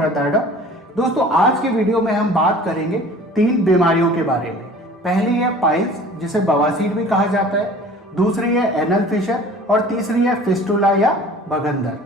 हेमरथ दारडा। दोस्तों आज के वीडियो में हम बात करेंगे 3 बीमारियों के बारे में। पहली है पाइल्स जिसे बवासीर भी कहा जाता है, दूसरी है एनल फिशर और तीसरी है फिस्टुला या भगंदर।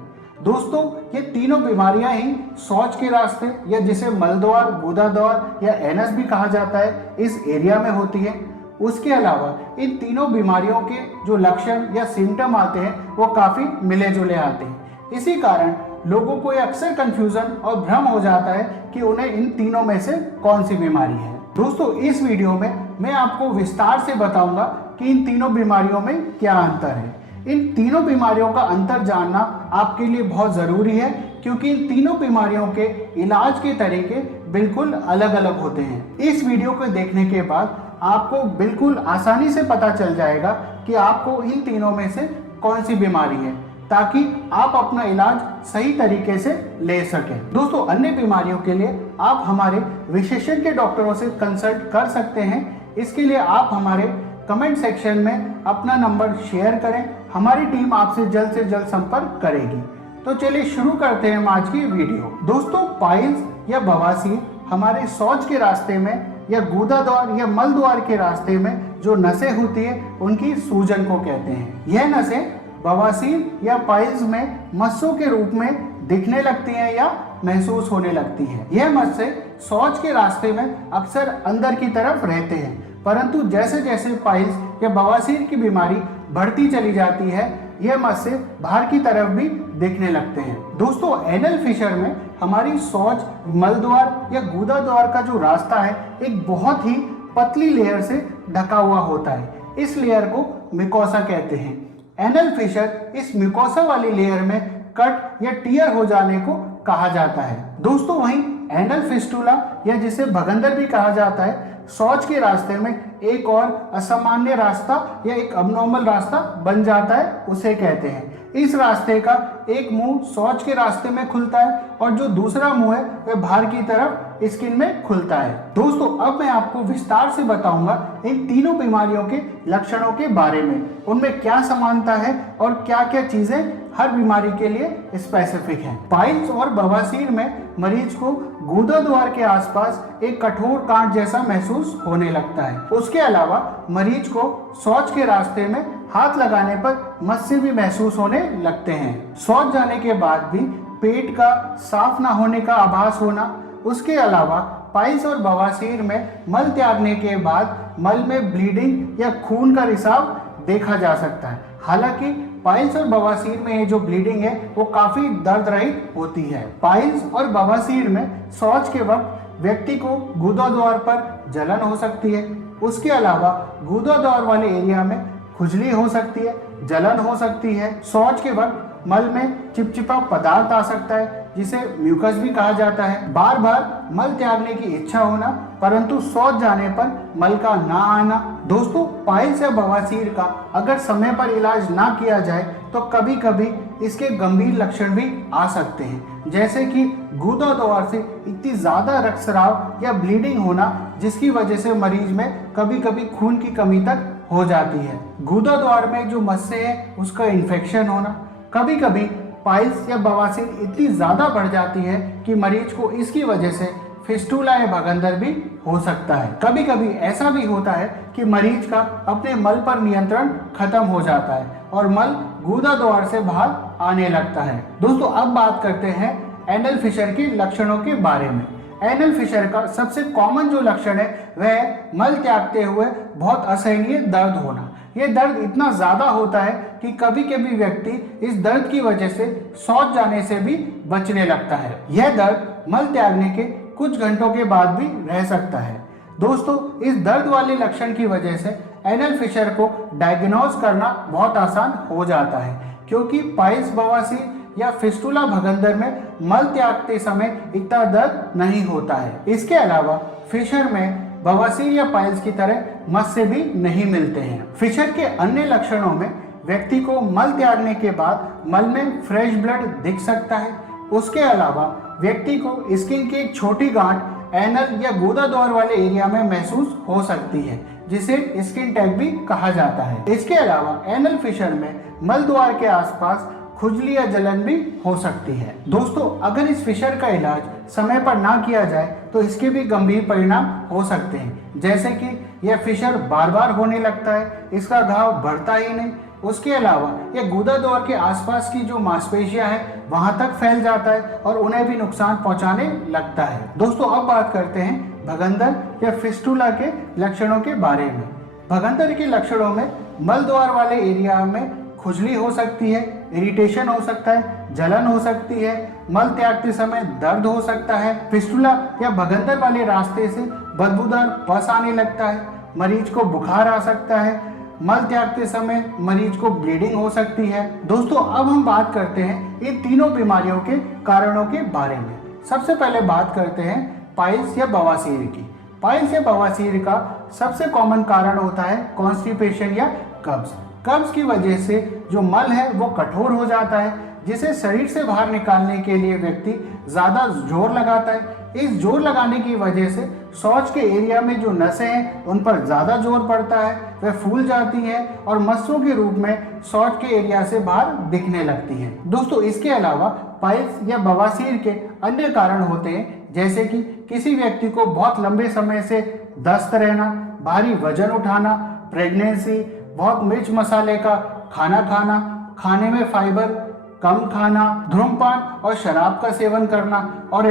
दोस्तों ये तीनों बीमारियां ही शौच के रास्ते या जिसे मलद्वार, गुदाद्वार या एनस भी कहा जाता है इस एरिया में होती है। उसके अलावा इन तीनों बीमारियों के जो लक्षण या सिम्टम आते हैं वो काफ़ी मिले जुले आते हैं। इसी कारण लोगों को ये अक्सर कंफ्यूजन और भ्रम हो जाता है कि उन्हें इन तीनों में से कौन सी बीमारी है। दोस्तों इस वीडियो में मैं आपको विस्तार से बताऊंगा कि इन तीनों बीमारियों में क्या अंतर है। इन तीनों बीमारियों का अंतर जानना आपके लिए बहुत ज़रूरी है क्योंकि इन तीनों बीमारियों के इलाज के तरीके बिल्कुल अलग अलग होते हैं। इस वीडियो को देखने के बाद आपको बिल्कुल आसानी से पता चल जाएगा कि आपको इन तीनों में से कौन सी बीमारी है ताकि आप अपना इलाज सही तरीके से ले सकें। दोस्तों अन्य बीमारियों के लिए आप हमारे विशेषज्ञ डॉक्टरों से कंसल्ट कर सकते हैं। इसके लिए आप हमारे कमेंट सेक्शन में अपना नंबर शेयर करें, हमारी टीम आपसे जल्द से जल्द संपर्क करेगी। तो चलिए शुरू करते हैं आज की वीडियो। दोस्तों पाइल्स या बवासीर हमारे शौच के रास्ते में या गुदाद्वार या मलद्वार के रास्ते में जो नसें होती है उनकी सूजन को कहते हैं। यह नसें बवासीर या पाइल्स में मस्सों के रूप में दिखने लगती हैं या महसूस होने लगती हैं। यह मस्से शौच के रास्ते में अक्सर अंदर की तरफ रहते हैं, परंतु जैसे जैसे पाइल्स या बवासीर की बीमारी बढ़ती चली जाती है यह मस्से बाहर की तरफ भी दिखने लगते हैं। दोस्तों एनल फिशर में हमारी शौच, मलद्वार या गुदाद्वार का जो रास्ता है एक बहुत ही पतली लेयर से ढका हुआ होता है। इस लेयर को मिकोसा कहते हैं। एनल फिशर इस मिकोसा वाली लेयर में कट या टियर हो जाने को कहा जाता है। दोस्तों वहीं एनल फिस्टुला या जिसे भगंदर भी कहा जाता है शौच के रास्ते में एक और असामान्य रास्ता या एक अबनॉर्मल रास्ता बन जाता है, उसे कहते हैं। इस रास्ते का एक मुंह शौच के रास्ते में खुलता है और जो दूसरा मुंह है वह बाहर की तरफ स्किन में खुलता है। दोस्तों अब मैं आपको विस्तार से बताऊंगा इन तीनों बीमारियों के लक्षणों के बारे में, उनमें क्या समानता है और क्या क्या चीजें हर बीमारी के लिए स्पेसिफिक हैं। पाइल्स और बवासीर में मरीज को गुदाद्वार के आसपास एक कठोर कांट जैसा महसूस होने लगता है। उसके अलावा मरीज को शौच के रास्ते में हाथ लगाने पर मस्से भी महसूस होने लगते हैं। शौच जाने के बाद भी पेट का साफ ना होने का आभास होना। उसके अलावा पाइल्स और बवासीर में मल त्यागने के बाद मल में ब्लीडिंग या खून का रिसाव देखा जा सकता है। हालांकि पाइल्स और बवासीर में ये जो ब्लीडिंग है वो काफी दर्द रहित होती है। पाइल्स और बवासीर में शौच के वक्त व्यक्ति को गुदाद्वार पर जलन हो सकती है। उसके अलावा गुदाद्वार वाले एरिया में खुजली हो सकती है, जलन हो सकती है। शौच के वक्त मल में चिपचिपा पदार्थ आ सकता है जिसे म्यूकस भी कहा जाता है। बार बार मल त्यागने की इच्छा होना परंतु शौच जाने पर मल का ना आना। दोस्तों पाइल्स या बवासीर का अगर समय पर इलाज ना किया जाए तो कभी कभी इसके गंभीर लक्षण भी आ सकते हैं, जैसे कि गुदाद्वार से इतनी ज्यादा रक्तस्राव या ब्लीडिंग होना जिसकी वजह से मरीज में कभी कभी खून की कमी तक हो जाती है। गुदाद्वार में जो मस्से है उसका इन्फेक्शन होना। कभी कभी पाइल्स या बवासीर इतनी ज़्यादा बढ़ जाती है कि मरीज को इसकी वजह से फिस्टुला या भगंदर भी हो सकता है। कभी कभी ऐसा भी होता है कि मरीज का अपने मल पर नियंत्रण खत्म हो जाता है और मल गुदाद्वार से बाहर आने लगता है। दोस्तों अब बात करते हैं एनल फिशर के लक्षणों के बारे में। एनल फिशर का सबसे कॉमन जो लक्षण है वह मल त्यागते हुए बहुत असहनीय दर्द होना। यह दर्द इतना ज़्यादा होता है कि कभी कभी व्यक्ति इस दर्द की वजह से शौच जाने से भी बचने लगता है। यह दर्द मल त्यागने के कुछ घंटों के बाद भी रह सकता है। दोस्तों इस दर्द वाले लक्षण की वजह से एनल फिशर को डायग्नोज करना बहुत आसान हो जाता है क्योंकि पाइल्स, बवासीर या फिस्टुला, भगंदर में मल त्यागते समय इतना दर्द नहीं होता है। इसके अलावा फिशर में बवासीर या पाइल्स की तरह मस्से भी नहीं मिलते हैं। फिशर के अन्य लक्षणों में व्यक्ति को मल त्यागने के बाद मल में फ्रेश ब्लड दिख सकता है। उसके अलावा व्यक्ति को स्किन की एक छोटी गांठ एनल या गुदाद्वार वाले एरिया में महसूस हो सकती है जिसे स्किन टैग भी कहा जाता है। इसके अलावा एनल फिशर में मल द्वार के आसपास खुजली या जलन भी हो सकती है। दोस्तों, अगर इस फिशर का इलाज समय पर ना किया जाए तो इसके भी गंभीर परिणाम हो सकते हैं, जैसे कि यह फिशर बार बार होने लगता है, इसका घाव बढ़ता ही नहीं, उसके अलावा यह गुदा द्वार के आसपास की जो मांसपेशियां हैं वहां तक फैल जाता है और उन्हें भी नुकसान पहुंचाने लगता है। दोस्तों, अब बात करते हैं भगंदर या फिस्टुला के लक्षणों के बारे में। भगंदर के लक्षणों में मल द्वार वाले एरिया में खुजली हो सकती है, इरिटेशन हो सकता है, जलन हो सकती है, मल त्यागते समय दर्द हो सकता है, फिस्टुला या भगंदर वाले रास्ते से बदबूदार पस आने लगता है, मरीज को बुखार आ सकता है, मल त्यागते समय मरीज को ब्लीडिंग हो सकती है। दोस्तों, अब हम बात करते हैं इन तीनों बीमारियों के कारणों के बारे में। सबसे पहले बात करते हैं पाइल्स या बवासीर की। पाइल्स या बवासीर का सबसे कॉमन कारण होता है कॉन्स्टिपेशन या कब्ज। कब्ज की वजह से जो मल है वो कठोर हो जाता है, जिसे शरीर से बाहर निकालने के लिए व्यक्ति ज्यादा जोर लगाता है। इस जोर लगाने की वजह से शौच के एरिया में जो नसें हैं उन पर ज्यादा जोर पड़ता है, वे फूल जाती हैं और मस्सों के रूप में शौच के एरिया से बाहर दिखने लगती हैं। दोस्तों, इसके अलावा पाइल्स या बवासीर के अन्य कारण होते हैं, जैसे कि किसी व्यक्ति को बहुत लंबे समय से दस्त रहना, भारी वजन उठाना, प्रेगनेंसी, बहुत मिर्च मसाले का खाना खाना, खाने में फाइबर कम खाना, धूम्रपान और शराब का सेवन करना और